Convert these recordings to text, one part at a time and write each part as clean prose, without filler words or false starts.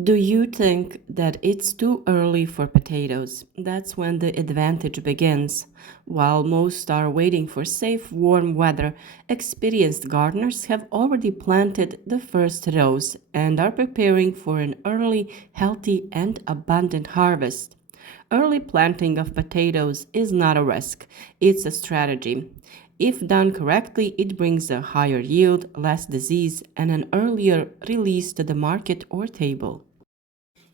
Do you think that it's too early for potatoes? That's when the advantage begins. While most are waiting for safe, warm weather, experienced gardeners have already planted the first rows and are preparing for an early, healthy, and abundant harvest. Early planting of potatoes is not a risk, it's a strategy. If done correctly, it brings a higher yield, less disease, and an earlier release to the market or table.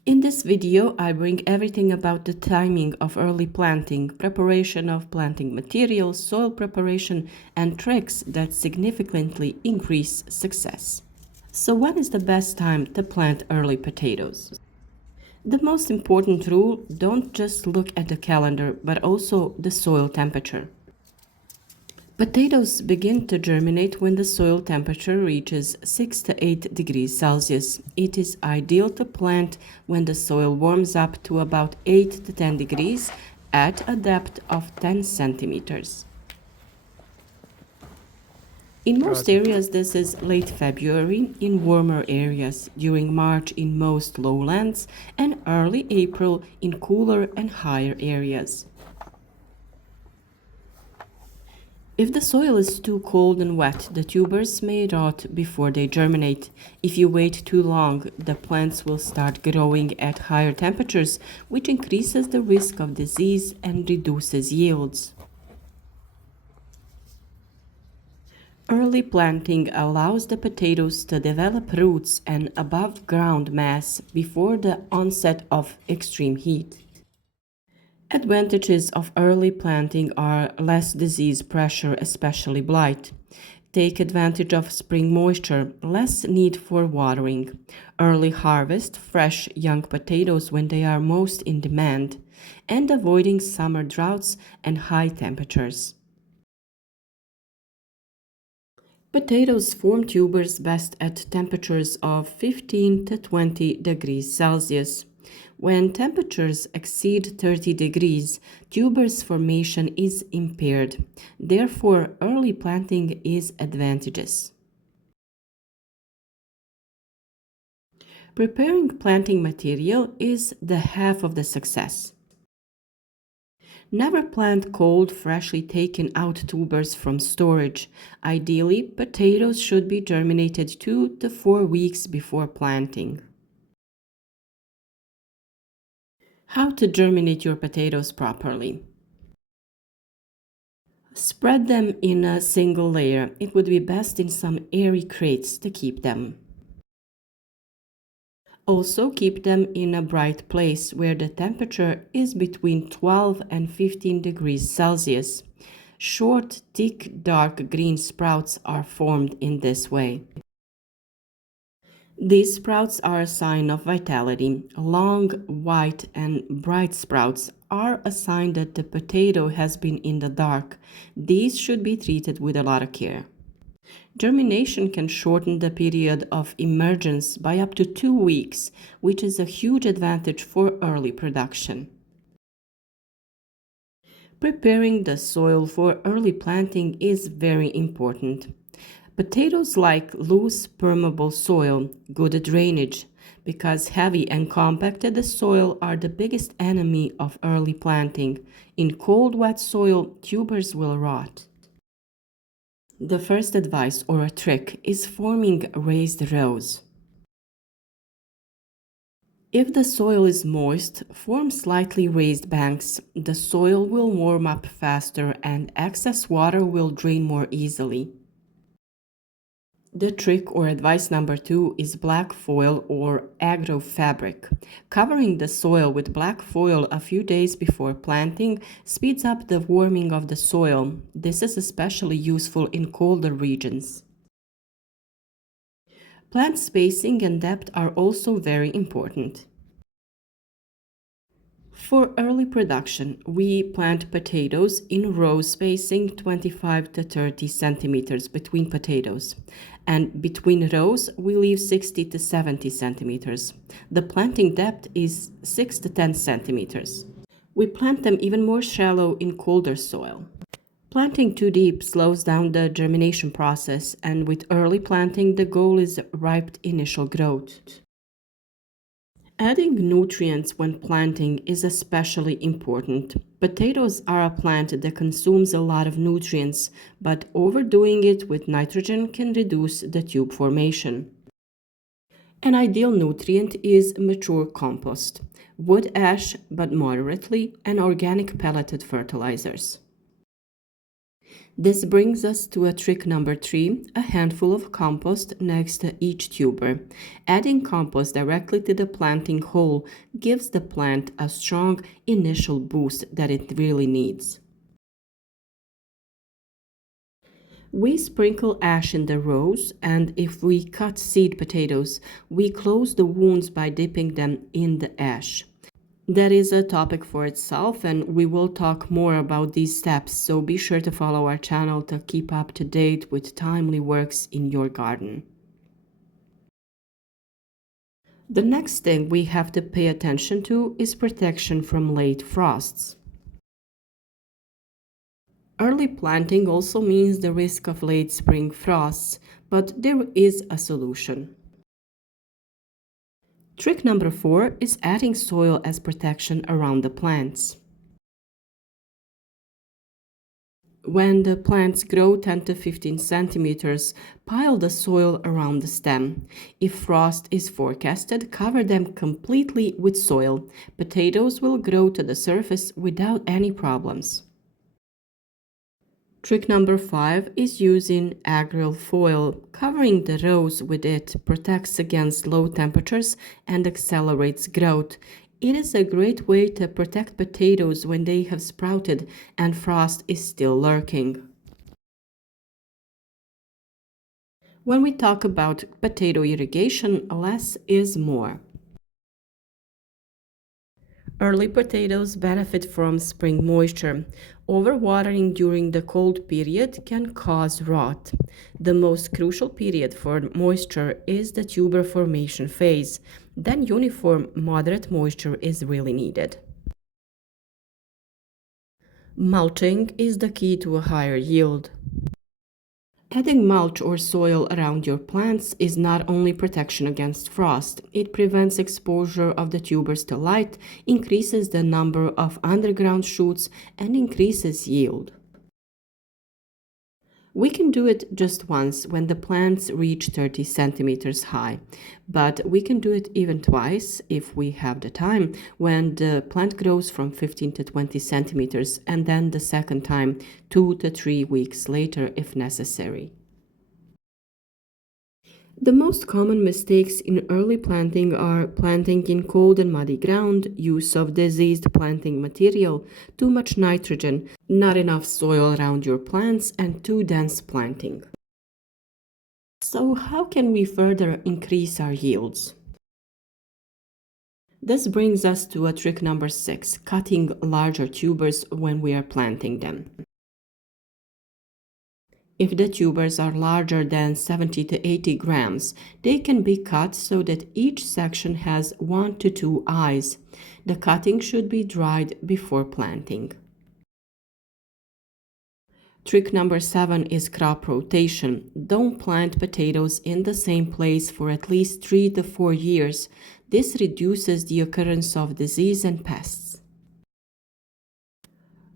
In this video, I bring everything about the timing of early planting, preparation of planting materials, soil preparation, and tricks that significantly increase success. So when is the best time to plant early potatoes? The most important rule, don't just look at the calendar, but also the soil temperature. Potatoes begin to germinate when the soil temperature reaches 6 to 8 degrees Celsius. It is ideal to plant when the soil warms up to about 8 to 10 degrees at a depth of 10 centimeters. In most Got it. areas, this is late February, in warmer areas, during March in most lowlands, and early April in cooler and higher areas. If the soil is too cold and wet, the tubers may rot before they germinate. If you wait too long, the plants will start growing at higher temperatures, which increases the risk of disease and reduces yields. Early planting allows the potatoes to develop roots and above ground mass before the onset of extreme heat. Advantages of early planting are less disease pressure, especially blight. Take advantage of spring moisture, less need for watering. Early harvest fresh young potatoes when they are most in demand, and avoiding summer droughts and high temperatures. Potatoes form tubers best at temperatures of 15 to 20 degrees Celsius. When temperatures exceed 30 degrees, tubers formation is impaired. Therefore, early planting is advantageous. Preparing planting material is the half of the success. Never plant cold, freshly taken out tubers from storage. Ideally, potatoes should be germinated 2 to 4 weeks before planting. How to germinate your potatoes properly. Spread them in a single layer. It would be best in some airy crates to keep them. Also, keep them in a bright place where the temperature is between 12 and 15 degrees Celsius. Short, thick, dark green sprouts are formed in this way. These sprouts are a sign of vitality. Long, white, and bright sprouts are a sign that the potato has been in the dark. These should be treated with a lot of care. Germination can shorten the period of emergence by up to 2 weeks, which is a huge advantage for early production. Preparing the soil for early planting is very important. Potatoes like loose, permeable soil, good drainage, because heavy and compacted soil are the biggest enemy of early planting. In cold, wet soil, tubers will rot. The first advice or a trick is forming raised rows. If the soil is moist, form slightly raised banks. The soil will warm up faster and excess water will drain more easily. The trick or advice number 2 is black foil or agro fabric. Covering the soil with black foil a few days before planting speeds up the warming of the soil. This is especially useful in colder regions. Plant spacing and depth are also very important. For early production, we plant potatoes in row spacing 25 to 30 centimeters between potatoes, and between rows we leave 60 to 70 centimeters. The planting depth is 6 to 10 centimeters. We plant them even more shallow in colder soil. Planting too deep slows down the germination process, and with early planting the goal is ripe initial growth. Adding nutrients when planting is especially important. Potatoes are a plant that consumes a lot of nutrients, but overdoing it with nitrogen can reduce the tube formation. An ideal nutrient is mature compost, wood ash, but moderately, and organic pelleted fertilizers. This brings us to a trick number 3, a handful of compost next to each tuber. Adding compost directly to the planting hole gives the plant a strong initial boost that it really needs. We sprinkle ash in the rows, and if we cut seed potatoes, we close the wounds by dipping them in the ash. That is a topic for itself, and we will talk more about these steps, so be sure to follow our channel to keep up to date with timely works in your garden. The next thing we have to pay attention to is protection from late frosts. Early planting also means the risk of late spring frosts, but there is a solution. Trick number 4 is adding soil as protection around the plants. When the plants grow 10 to 15 centimeters, pile the soil around the stem. If frost is forecasted, cover them completely with soil. Potatoes will grow to the surface without any problems. Trick number 5 is using aerial foil. Covering the rows with it protects against low temperatures and accelerates growth. It is a great way to protect potatoes when they have sprouted and frost is still lurking. When we talk about potato irrigation, less is more. Early potatoes benefit from spring moisture. Overwatering during the cold period can cause rot. The most crucial period for moisture is the tuber formation phase. Then uniform, moderate moisture is really needed. Mulching is the key to a higher yield. Adding mulch or soil around your plants is not only protection against frost, it prevents exposure of the tubers to light, increases the number of underground shoots, and increases yield. We can do it just once when the plants reach 30 centimeters high, but we can do it even twice if we have the time when the plant grows from 15 to 20 centimeters, and then the second time 2 to 3 weeks later if necessary. The most common mistakes in early planting are planting in cold and muddy ground, use of diseased planting material, too much nitrogen, not enough soil around your plants, and too dense planting. So, how can we further increase our yields? This brings us to a trick number 6, cutting larger tubers when we are planting them. If the tubers are larger than 70 to 80 grams, they can be cut so that each section has 1 to 2 eyes. The cutting should be dried before planting. Trick number 7 is crop rotation. Don't plant potatoes in the same place for at least 3 to 4 years. This reduces the occurrence of disease and pests.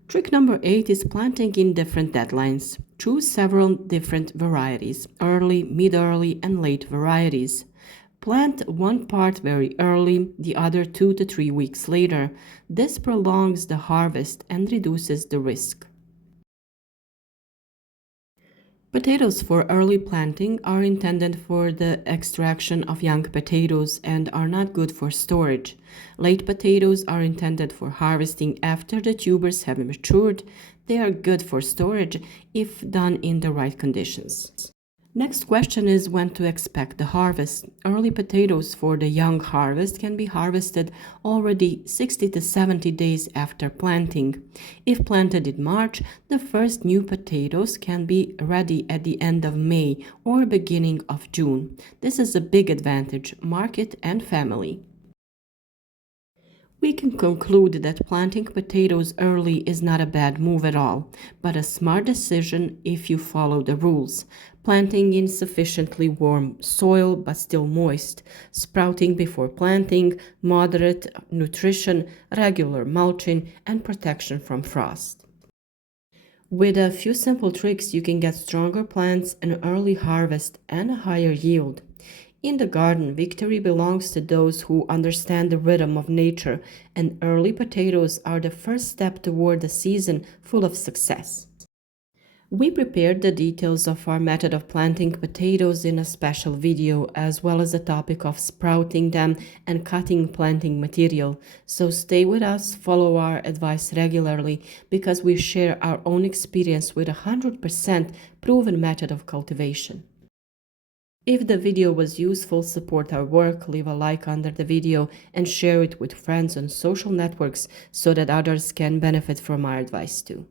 Trick number 8 is planting in different deadlines. Choose several different varieties, early, mid-early, and late varieties. Plant one part very early, the other 2 to 3 weeks later. This prolongs the harvest and reduces the risk. Potatoes for early planting are intended for the extraction of young potatoes and are not good for storage. Late potatoes are intended for harvesting after the tubers have matured. They are good for storage if done in the right conditions. Next question is when to expect the harvest. Early potatoes for the young harvest can be harvested already 60 to 70 days after planting. If planted in March, the first new potatoes can be ready at the end of May or beginning of June. This is a big advantage, market and family. We can conclude that planting potatoes early is not a bad move at all, but a smart decision if you follow the rules. Planting in sufficiently warm soil but still moist, sprouting before planting, moderate nutrition, regular mulching, and protection from frost. With a few simple tricks, you can get stronger plants, an early harvest, and a higher yield. In the garden, victory belongs to those who understand the rhythm of nature, and early potatoes are the first step toward a season full of success. We prepared the details of our method of planting potatoes in a special video, as well as the topic of sprouting them and cutting planting material. So stay with us, follow our advice regularly, because we share our own experience with a 100% proven method of cultivation. If the video was useful, support our work, leave a like under the video, and share it with friends on social networks so that others can benefit from our advice too.